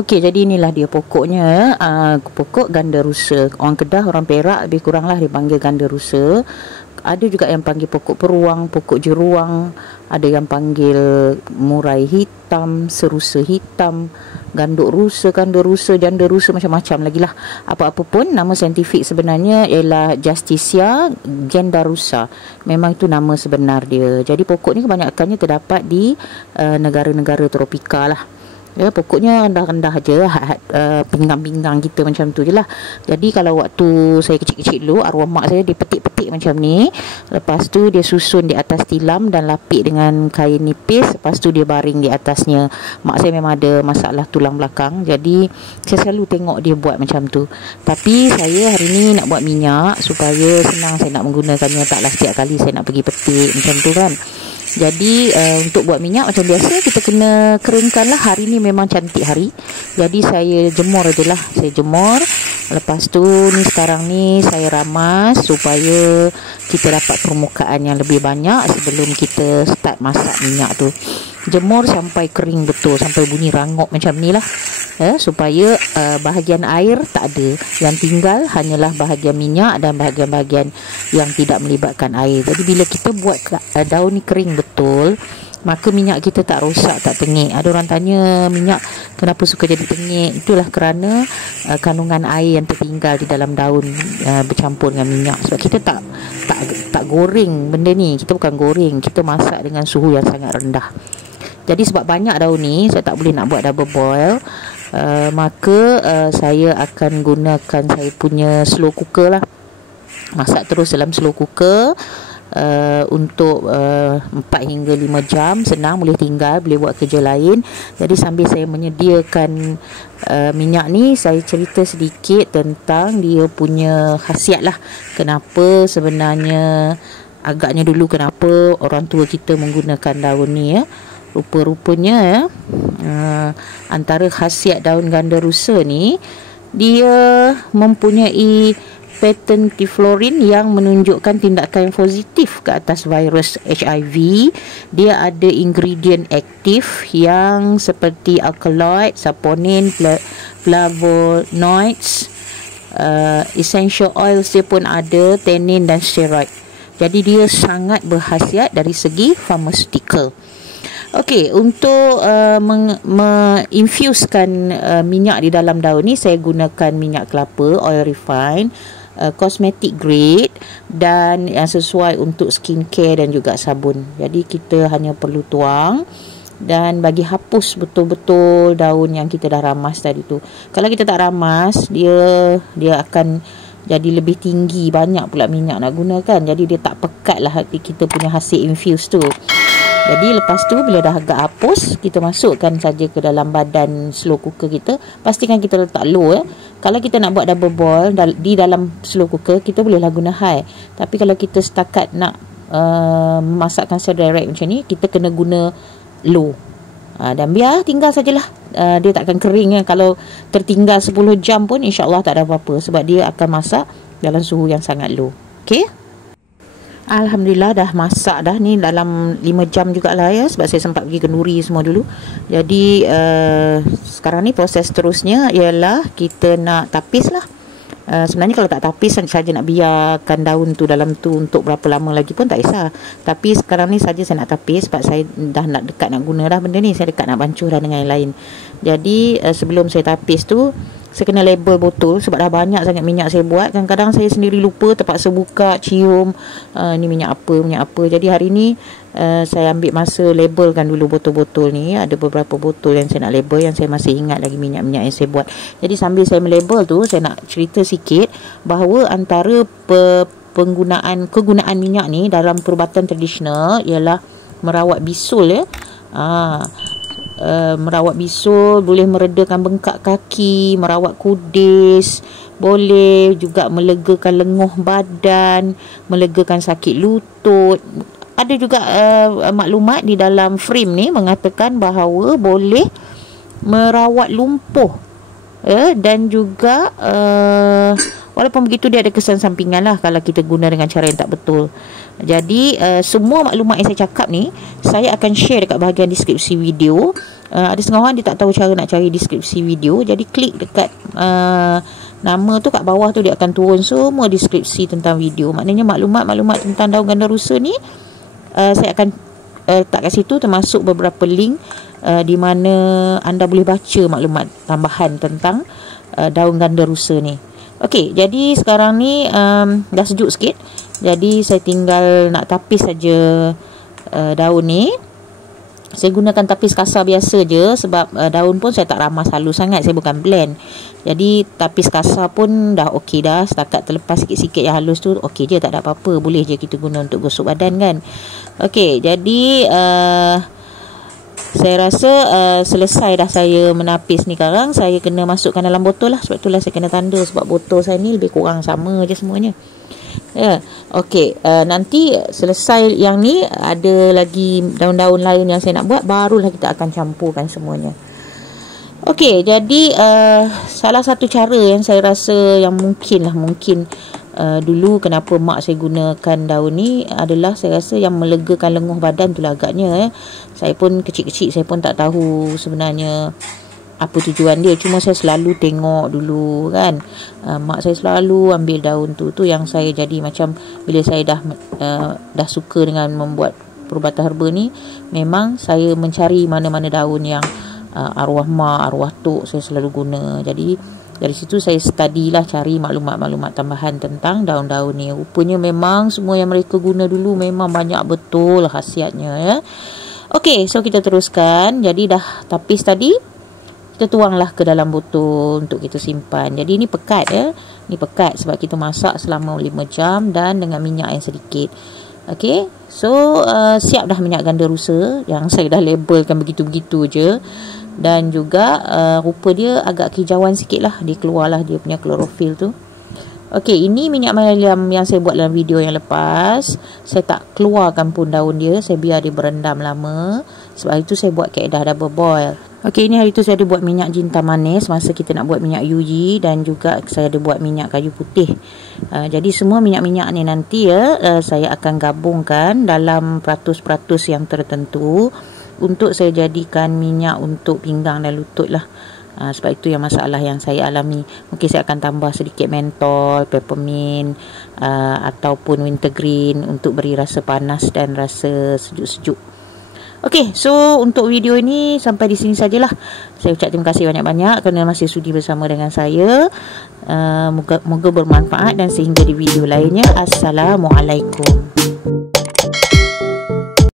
Okey, jadi inilah dia pokoknya. Pokok ganda rusa. Orang Kedah, orang Perak lebih kuranglah dipanggil ganda rusa. Ada juga yang panggil pokok peruang, pokok jeruang. Ada yang panggil murai hitam, serusa hitam, ganduk rusa, ganda rusa, janda rusa, macam-macam lagi lah. Apa-apa pun, nama saintifik sebenarnya ialah Justicia gendarusa. Memang itu nama sebenar dia. Jadi pokok ni kebanyakannya terdapat di negara-negara tropika lah. Ya, pokoknya rendah-rendah je, pinggang-pinggang kita macam tu je lah. Jadi kalau waktu saya kecil-kecil dulu, arwah mak saya dia petik-petik macam ni. Lepas tu dia susun di atas tilam dan lapik dengan kain nipis. Lepas tu dia baring di atasnya. Mak saya memang ada masalah tulang belakang, jadi saya selalu tengok dia buat macam tu. Tapi saya hari ni nak buat minyak supaya senang saya nak menggunakannya. Taklah setiap kali saya nak pergi petik macam tu kan. Jadi untuk buat minyak macam biasa kita kena keringkan lah. Hari ni memang cantik hari, jadi saya jemur je lah. Saya jemur. Lepas tu ni sekarang ni saya ramas supaya kita dapat permukaan yang lebih banyak sebelum kita start masak minyak tu. Jemur sampai kering betul, sampai bunyi rangup macam ni lah, supaya bahagian air tak ada. Yang tinggal hanyalah bahagian minyak dan bahagian-bahagian yang tidak melibatkan air. Jadi bila kita buat daun ni kering betul, maka minyak kita tak rosak, tak tengik. Ada orang tanya minyak kenapa suka jadi tengik. Itulah kerana kandungan air yang tertinggal di dalam daun bercampur dengan minyak. Sebab kita tak goreng benda ni. Kita bukan goreng, kita masak dengan suhu yang sangat rendah. Jadi sebab banyak daun ni, saya tak boleh nak buat double boil. Maka saya akan gunakan saya punya slow cooker lah. Masak terus dalam slow cooker untuk 4 hingga 5 jam. Senang, boleh tinggal, boleh buat kerja lain. Jadi sambil saya menyediakan minyak ni, saya cerita sedikit tentang dia punya khasiat lah. Kenapa sebenarnya, agaknya dulu kenapa orang tua kita menggunakan daun ni ya. Rupa-rupanya antara khasiat daun ganda rusa ni, dia mempunyai pentantiflorin yang menunjukkan tindakan yang positif ke atas virus HIV. Dia ada ingredient aktif yang seperti alkaloid, saponin, flavonoids, essential oils dia pun ada, tannin dan steroid. Jadi dia sangat berkhasiat dari segi pharmaceutical. Okey, untuk menginfuskan minyak di dalam daun ni, saya gunakan minyak kelapa, oil refined, cosmetic grade, dan yang sesuai untuk skincare dan juga sabun. Jadi kita hanya perlu tuang dan bagi hapus betul-betul daun yang kita dah ramas tadi tu. Kalau kita tak ramas, dia akan jadi lebih tinggi, banyak pula minyak nak gunakan. Jadi dia tak pekat lah kita punya hasil infuse tu. Jadi lepas tu bila dah agak hapus, kita masukkan saja ke dalam badan slow cooker kita. Pastikan kita letak low ya. Kalau kita nak buat double boil di dalam slow cooker, kita bolehlah guna high. Tapi kalau kita setakat nak memasakkan secara direct macam ni, kita kena guna low. Dan biar tinggal sajalah. Dia tak akan kering ya. Kalau tertinggal 10 jam pun insya-Allah tak ada apa-apa, sebab dia akan masak dalam suhu yang sangat low. Okey? Alhamdulillah dah masak dah ni dalam 5 jam jugalah ya, sebab saya sempat pergi kenduri semua dulu. Jadi sekarang ni proses terusnya ialah kita nak tapis lah. Sebenarnya kalau tak tapis saja nak biarkan daun tu dalam tu untuk berapa lama lagi pun tak kisah. Tapi sekarang ni saja saya nak tapis sebab saya dah nak dekat nak guna dah benda ni. Saya dekat nak bancuh dah dengan yang lain. Jadi sebelum saya tapis tu, saya kena label botol sebab dah banyak sangat minyak saya buat. Kadang-kadang saya sendiri lupa, terpaksa buka, cium, ni minyak apa. Jadi hari ni saya ambil masa labelkan dulu botol-botol ni. Ada beberapa botol yang saya nak label, yang saya masih ingat lagi minyak-minyak yang saya buat. Jadi sambil saya melabel tu, saya nak cerita sikit bahawa antara kegunaan minyak ni dalam perubatan tradisional ialah merawat bisul ya. Merawat bisul, boleh meredakan bengkak kaki, merawat kudis, boleh juga melegakan lenguh badan, melegakan sakit lutut. Ada juga maklumat di dalam frame ni mengatakan bahawa boleh merawat lumpuh dan juga walaupun begitu dia ada kesan sampingan lah kalau kita guna dengan cara yang tak betul. Jadi semua maklumat yang saya cakap ni saya akan share dekat bahagian deskripsi video. Ada setengah orang dia tak tahu cara nak cari deskripsi video. Jadi klik dekat nama tu kat bawah tu, dia akan turun semua deskripsi tentang video. Maknanya maklumat-maklumat tentang daun ganda rusa ni saya akan letak kat situ, termasuk beberapa link di mana anda boleh baca maklumat tambahan tentang daun ganda rusa ni. Okey, jadi sekarang ni dah sejuk sikit. Jadi saya tinggal nak tapis saja daun ni. Saya gunakan tapis kasar biasa je, sebab daun pun saya tak ramas halus sangat, saya bukan blend. Jadi tapis kasar pun dah okey dah. Setakat terlepas sikit-sikit yang halus tu okey je, tak ada apa-apa. Boleh je kita guna untuk gosok badan kan. Okey, jadi saya rasa selesai dah saya menapis ni. Sekarang saya kena masukkan dalam botol lah. Sebab itulah saya kena tanda, sebab botol saya ni lebih kurang sama je semuanya. Ya, okey. Nanti selesai yang ni, ada lagi daun-daun lain yang saya nak buat, barulah kita akan campurkan semuanya. Okey, jadi salah satu cara yang saya rasa yang mungkin dulu kenapa mak saya gunakan daun ni adalah, saya rasa yang melegakan lenguh badan tu lah agaknya. Saya pun kecil-kecil, saya pun tak tahu sebenarnya apa tujuan dia. Cuma saya selalu tengok dulu kan, mak saya selalu ambil daun tu yang saya jadi macam, bila saya dah suka dengan membuat perubatan herba ni, memang saya mencari mana-mana daun yang arwah mak, arwah tok saya selalu guna. Jadi dari situ saya study lah, cari maklumat-maklumat tambahan tentang daun-daun ni. Rupanya memang semua yang mereka guna dulu memang banyak betul khasiatnya ya. Okey, so kita teruskan. Jadi dah tapis tadi, kita tuanglah ke dalam botol untuk kita simpan. Jadi ini pekat ya. Ini pekat sebab kita masak selama 5 jam dan dengan minyak yang sedikit. Okey, so siap dah minyak ganda rusa yang saya dah labelkan begitu-begitu je. Dan juga rupa dia agak kehijauan sikit lah, dia keluarlah dia punya klorofil tu. Okey, ini minyak mayam yang saya buat dalam video yang lepas. Saya tak keluarkan pun daun dia, saya biar dia berendam lama. Sebab itu saya buat kaedah double boil. Okey, ini hari tu saya ada buat minyak jintan manis masa kita nak buat minyak UG, dan juga saya ada buat minyak kayu putih. Jadi semua minyak-minyak ni nanti saya akan gabungkan dalam peratus-peratus yang tertentu untuk saya jadikan minyak untuk pinggang dan lutut lah. Sebab itu yang masalah yang saya alami. Mungkin saya akan tambah sedikit mentol, peppermint ataupun wintergreen untuk beri rasa panas dan rasa sejuk-sejuk. Okey, so untuk video ini sampai di sini sajalah. Saya ucap terima kasih banyak-banyak kerana masih sudi bersama dengan saya. Moga bermanfaat, dan sehingga di video lainnya. Assalamualaikum.